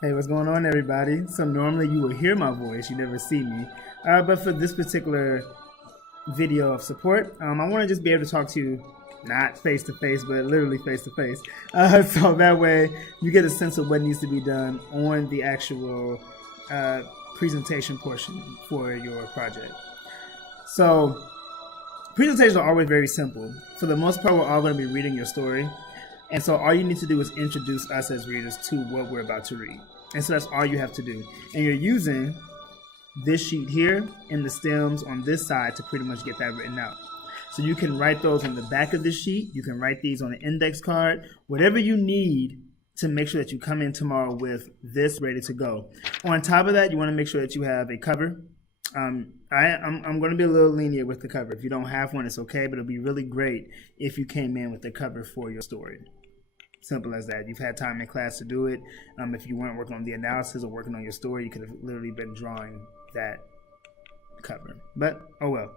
Hey, what's going on, everybody? So normally you will hear my voice, you never see me. But for this particular video of support, I want to just be able to talk to you, not face to face, but literally face to face. So that way you get a sense of what needs to be done on the actual presentation portion for your project. So presentations are always very simple. For the most part, we're all going to be reading your story. And so all you need to do is introduce us as readers to what we're about to read. And so that's all you have to do. And you're using this sheet here and the stems on this side to pretty much get that written out. So you can write those on the back of the sheet. You can write these on an index card, whatever you need to make sure that you come in tomorrow with this ready to go. On top of that, you want to make sure that you have a cover. I'm going to be a little lenient with the cover. If you don't have one, it's okay, but it'll be really great if you came in with the cover for your story. Simple as that. You've had time in class to do it. If you weren't working on the analysis or working on your story, you could have literally been drawing that cover. But, oh well.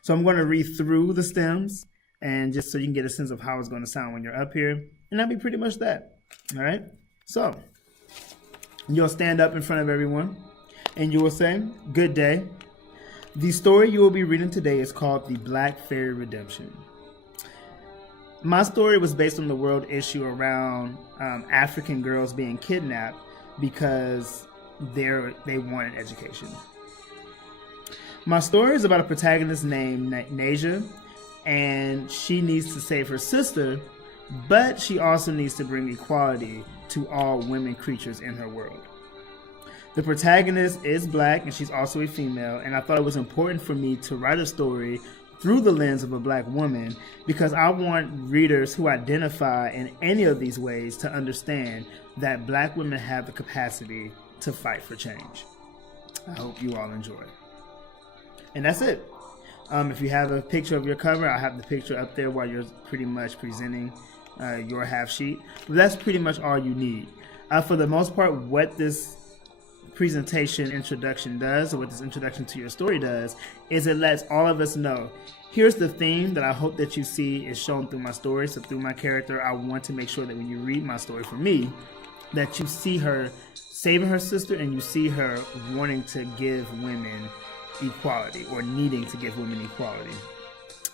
So I'm going to read through the stems, and just so you can get a sense of how it's going to sound when you're up here. And that'll be pretty much that. All right? So, you'll stand up in front of everyone, and you will say, "Good day. The story you will be reading today is called The Black Fairy Redemption. My story was based on the world issue around African girls being kidnapped because they wanted education. My story is about a protagonist named Nasia, and she needs to save her sister, but she also needs to bring equality to all women creatures in her world. The protagonist is black, and she's also a female, and I thought it was important for me to write a story through the lens of a black woman because I want readers who identify in any of these ways to understand that black women have the capacity to fight for change." I hope you all enjoy. And that's it. If you have a picture of your cover, I'll have the picture up there while you're pretty much presenting your half sheet. But that's pretty much all you need. For the most part, what this presentation introduction does, or what this introduction to your story does, is it lets all of us know, here's the theme that I hope that you see is shown through my story. So through my character, I want to make sure that when you read my story for me, that you see her saving her sister and you see her wanting to give women equality, or needing to give women equality.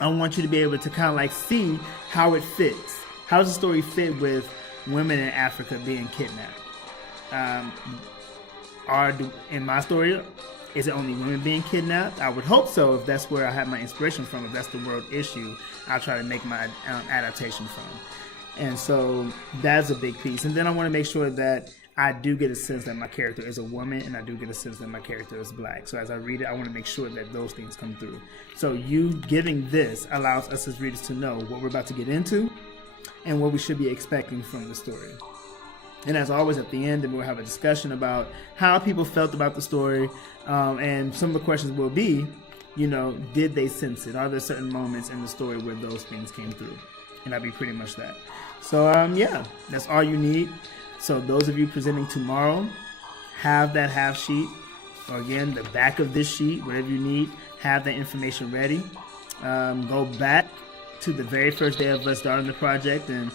I want you to be able to kind of like see how it fits. How does the story fit with women in Africa being kidnapped? In my story, is it only women being kidnapped? I would hope so, if that's where I have my inspiration from. If that's the world issue, I'll try to make my adaptation from. And so that's a big piece. And then I want to make sure that I do get a sense that my character is a woman, and I do get a sense that my character is black. So as I read it, I want to make sure that those things come through. So you giving this allows us as readers to know what we're about to get into and what we should be expecting from the story. And as always, at the end, then we'll have a discussion about how people felt about the story. And some of the questions will be, did they sense it? Are there certain moments in the story where those things came through? And that'd be pretty much that. So, yeah, that's all you need. So those of you presenting tomorrow, have that half sheet. Or again, the back of this sheet, whatever you need, have that information ready. Go back to the very first day of us starting the project and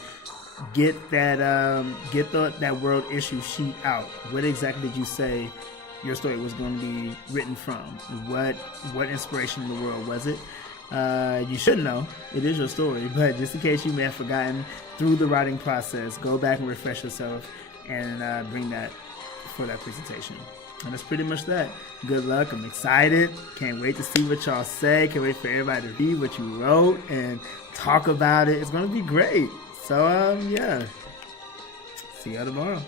get that world issue sheet out. What exactly did you say your story was going to be written from? What inspiration in the world was it? You should know. It is your story, but just in case you may have forgotten through the writing process, go back and refresh yourself and bring that for that presentation. And that's pretty much that. Good luck. I'm excited. Can't wait to see what y'all say. Can't wait for everybody to read what you wrote and talk about it. It's going to be great. So, yeah. See y'all tomorrow.